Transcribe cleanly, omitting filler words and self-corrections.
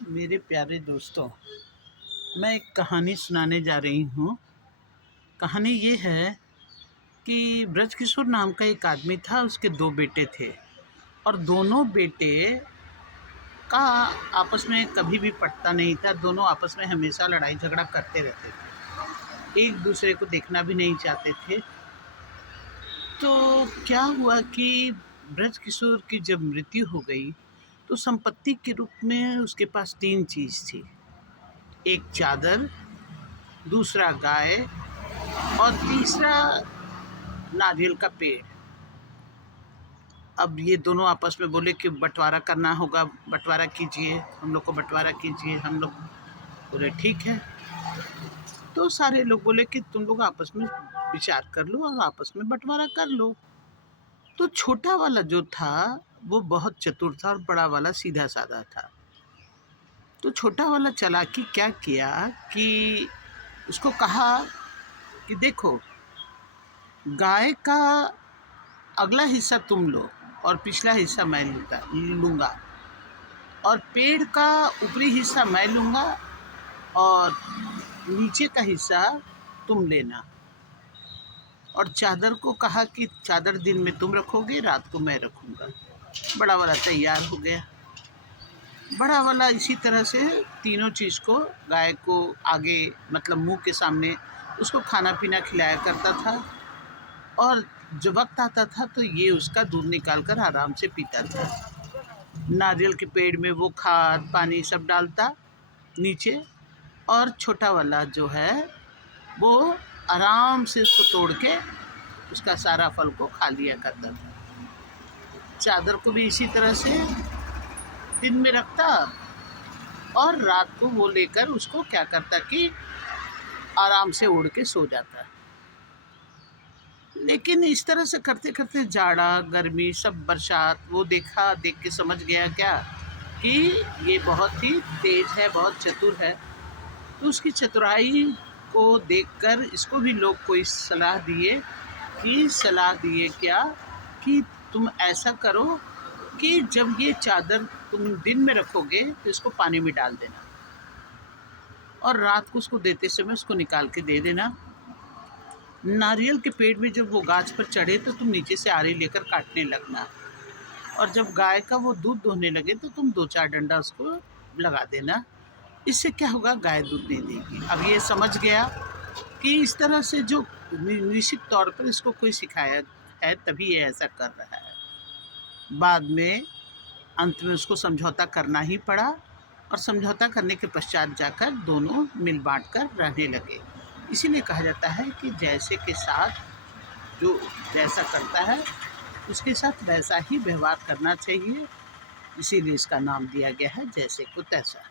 मेरे प्यारे दोस्तों, मैं एक कहानी सुनाने जा रही हूँ। कहानी ये है कि ब्रजकिशोर नाम का एक आदमी था, उसके 2 बेटे थे और दोनों बेटे का आपस में कभी भी पटता नहीं था। दोनों आपस में हमेशा लड़ाई झगड़ा करते रहते थे, एक दूसरे को देखना भी नहीं चाहते थे। तो क्या हुआ कि ब्रजकिशोर की जब मृत्यु हो गई, तो संपत्ति के रूप में उसके पास 3 चीज़ थी। एक चादर, दूसरा गाय और तीसरा नारियल का पेड़। अब ये दोनों आपस में बोले कि बँटवारा करना होगा, बँटवारा कीजिए, हम लोग को बँटवारा कीजिए। हम लोग बोले ठीक है। तो सारे लोग बोले कि तुम लोग आपस में विचार कर लो और आपस में बँटवारा कर लो। तो छोटा वाला जो था वो बहुत चतुर था और बड़ा वाला सीधा-साधा था। तो छोटा वाला चालाकी क्या किया कि उसको कहा कि देखो, गाय का अगला हिस्सा तुम लो और पिछला हिस्सा मैं लूँगा, और पेड़ का ऊपरी हिस्सा मैं लूँगा और नीचे का हिस्सा तुम लेना। और चादर को कहा कि चादर दिन में तुम रखोगे, रात को मैं रखूँगा। बड़ा वाला तैयार हो गया। बड़ा वाला इसी तरह से तीनों चीज़ को, गाय को आगे मतलब मुँह के सामने उसको खाना-पीना खिलाया करता था, और जब वक़्त आता था तो ये उसका दूध निकाल कर आराम से पीता था। नारियल के पेड़ में वो खाद पानी सब डालता नीचे, और छोटा वाला जो है वो आराम से उसको तोड़ के उसका सारा फल को खा लिया करता था। चादर को भी इसी तरह से दिन में रखता और रात को वो लेकर उसको क्या करता कि आराम से उड़ के सो जाता। लेकिन इस तरह से करते-करते जाड़ा, गर्मी, सब बरसात वो देख के समझ गया क्या कि ये बहुत ही तेज़ है, बहुत चतुर है। तो उसकी चतुराई को देखकर इसको भी लोग कोई सलाह दिए क्या कि तुम ऐसा करो कि जब ये चादर तुम दिन में रखोगे तो इसको पानी में डाल देना, और रात को उसको देते समय उसको निकाल के दे देना। नारियल के पेड़ में जब वो गाछ पर चढ़े तो तुम नीचे से आरी लेकर काटने लगना, और जब गाय का वो दूध दोहने लगे तो तुम 2-4 डंडा उसको लगा देना। इससे क्या होगा, गाय दूध दे देगी। अब ये समझ गया कि इस तरह से जो निश्चित तौर पर इसको कोई सिखाया है तभी ये ऐसा कर रहा है। बाद में अंत में उसको समझौता करना ही पड़ा, और समझौता करने के पश्चात जाकर दोनों मिल बाँट कर रहने लगे। इसीलिए कहा जाता है कि जैसे के साथ जो जैसा करता है उसके साथ वैसा ही व्यवहार करना चाहिए। इसीलिए इसका नाम दिया गया है जैसे को तैसा।